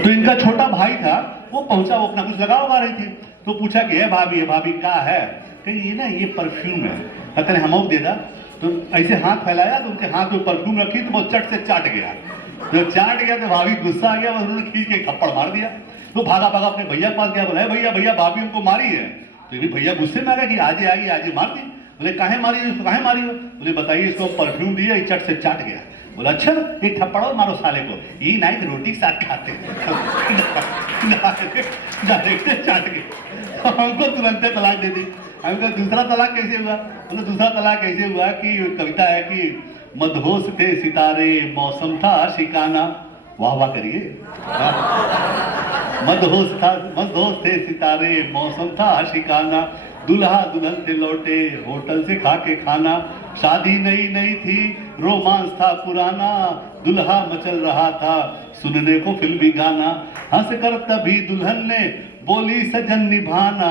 तो इनका छोटा भाई था, वो पहुंचा, वो अपना कुछ लगा उगा रही थी, तो पूछा कि है भाभी क्या है? कहीं ये ना ये परफ्यूम है। कहते हम दे दा। तो ऐसे हाथ फैलाया तो उनके हाथ में परफ्यूम रखी तो वो चट से चाट गया। जब चाट गया तो भाभी गुस्सा आ गया, बस उन्होंने खींच के थप्पड़ मार दिया। तो भागा अपने भैया के पास गया, बोला भैया भाभी हमको मारी है। तो ये भैया गुस्से में आ गया कि आज मार दी। बोले काहे मारी हो? बोले बताइए, इसको परफ्यूम दिया, ये चट से चाट गया। बोला अच्छा, एक थप्पड़ मारो साले को, ये नाइट रोटी के साथ खाते डायरेक्ट चाट के हमको तुरंत तलाक दे दी। हमको दूसरा तलाक कैसे हुआ? मतलब दूसरा तलाक कैसे हुआ कि कविता है कि मदहोश थे सितारे, मौसम था आशिकाना। वाह करिए। मदहोश थे सितारे, मौसम था आशिकाना, दुल्हा दुल्हन से लौटे होटल से खा के खाना, शादी नई थी रोमांस था पुराना, दुल्हा मचल रहा था सुनने को फिल्मी गाना, हंस कर तभी दुल्हन ने बोली सजन निभाना,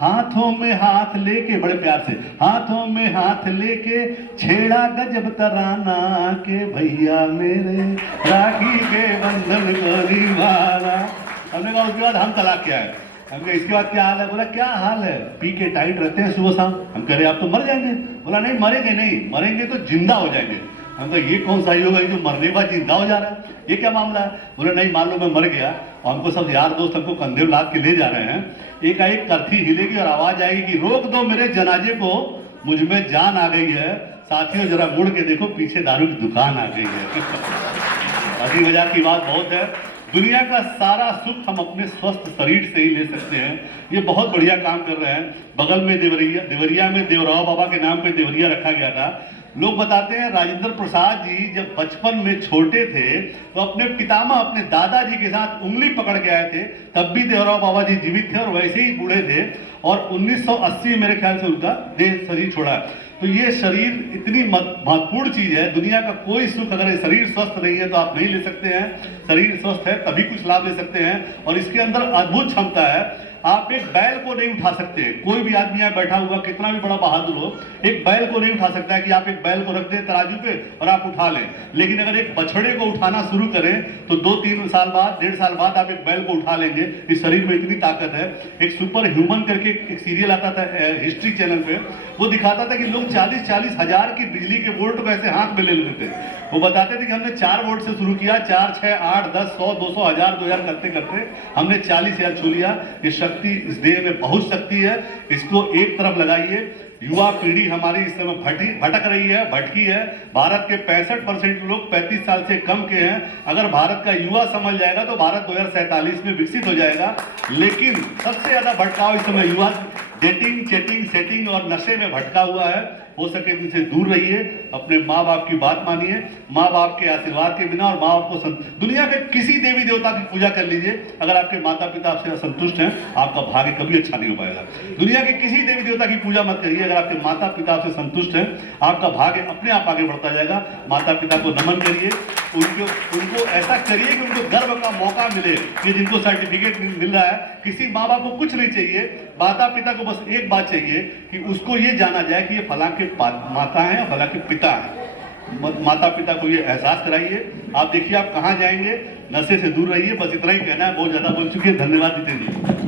हाथों में हाथ लेके, बड़े प्यार से हाथों में हाथ लेके छेड़ा गजब तराना के भैया मेरे राखी के बंधन को निभाना। हमने कहा उसके बाद हम तलाक क्या है? हम कहा इसके बाद क्या हाल है? बोला क्या हाल है, पी के टाइट रहते हैं सुबह शाम। हम कह रहे आप तो मर जाएंगे। बोला नहीं मरेंगे तो जिंदा हो जाएंगे। हम कहा ये कौन सा योग है जो मरने के बाद जिंदा हो जा रहा है, ये क्या मामला है? बोले नहीं मान लो मैं मर गया और हमको सब यार दोस्त हमको कंधे लाद के ले जा रहे हैं, एकाएक करथी हिलेगी और आवाज आएगी कि रोक दो मेरे जनाजे को, मुझ में जान आ गई है, साथियों जरा मुड़ के देखो पीछे दारू की दुकान आ गई है। हंसी मजाक की बात बहुत है। दुनिया का सारा सुख हम अपने स्वस्थ शरीर से ही ले सकते हैं। ये बहुत बढ़िया काम कर रहे हैं। बगल में देवरिया में देवराव बाबा के नाम पे देवरिया रखा गया था। लोग बताते हैं राजेंद्र प्रसाद जी जब बचपन में छोटे थे तो अपने पितामह अपने दादाजी के साथ उंगली पकड़ के आए थे, तब भी देवराव बाबा जी जीवित थे और वैसे ही बूढ़े थे, और 1980 मेरे ख्याल से उनका देह शरीर छोड़ा। तो ये शरीर इतनी महत्वपूर्ण चीज है। दुनिया का कोई सुख, अगर शरीर स्वस्थ नहीं है तो आप नहीं ले सकते हैं। शरीर स्वस्थ है तभी कुछ लाभ ले सकते हैं, और इसके अंदर अद्भुत क्षमता है। आप एक बैल को नहीं उठा सकते, कोई भी आदमी यहाँ बैठा हुआ कितना भी बड़ा बहादुर हो, एक बैल को नहीं उठा सकता है कि आप एक बैल को रख दें तराजू पे और आप उठा लें। लेकिन अगर एक बछड़े को उठाना शुरू करें तो 2-3 साल बाद, 1.5 साल बाद आप एक बैल को उठा लेंगे। इस शरीर में इतनी ताकत है। एक सुपर ह्यूमन करके एक सीरियल आता था हिस्ट्री चैनल पे, वो दिखाता था कि लोग 40-40 हजार की बिजली के वोल्ट को ऐसे हाथ में ले लेते थे। वो बताते थे कि हमने 4 वोल्ट से शुरू किया, 4, 6, 8, 10, 100, 200, 1000, 2000 करते करते हमने 40,000 छू लिया। ये शक्ति इस देह में बहुत शक्ति है, इसको एक तरफ लगाइए। युवा पीढ़ी हमारी इस समय भटक रही है, भटकी है। भारत के 65% लोग 35 साल से कम के हैं। अगर भारत का युवा समझ जाएगा तो भारत 2047 में विकसित हो जाएगा। लेकिन सबसे ज्यादा भटकाव इस समय युवा डेटिंग, चैटिंग, सेटिंग और नशे में भटका हुआ है। हो सके इनसे दूर रहिए, अपने माँ बाप की बात मानिए। माँ बाप के आशीर्वाद के बिना और माँ बाप को दुनिया के किसी देवी देवता की पूजा कर लीजिए, अगर आपके माता पिता आपसे असंतुष्ट हैं आपका भाग्य कभी अच्छा नहीं हो पाएगा। दुनिया के किसी देवी देवता की पूजा मत करिए, अगर आपके माता पिता आपसे संतुष्ट हैं आपका भाग्य अपने आप आगे बढ़ता जाएगा। माता पिता को नमन करिए, उनको ऐसा करिए कि उनको गर्व का मौका मिले कि जिनको सर्टिफिकेट मिल रहा है। किसी माँ बाप को कुछ नहीं चाहिए, माता पिता को बस एक बात चाहिए कि उसको ये जाना जाए कि ये फलां के माता हैं, फलां के पिता हैं। माता पिता को ये एहसास कराइए। आप देखिए आप कहाँ जाएंगे। नशे से दूर रहिए, बस इतना ही कहना है। बहुत ज्यादा बोल चुके हैं। धन्यवाद जितेंद्र जी।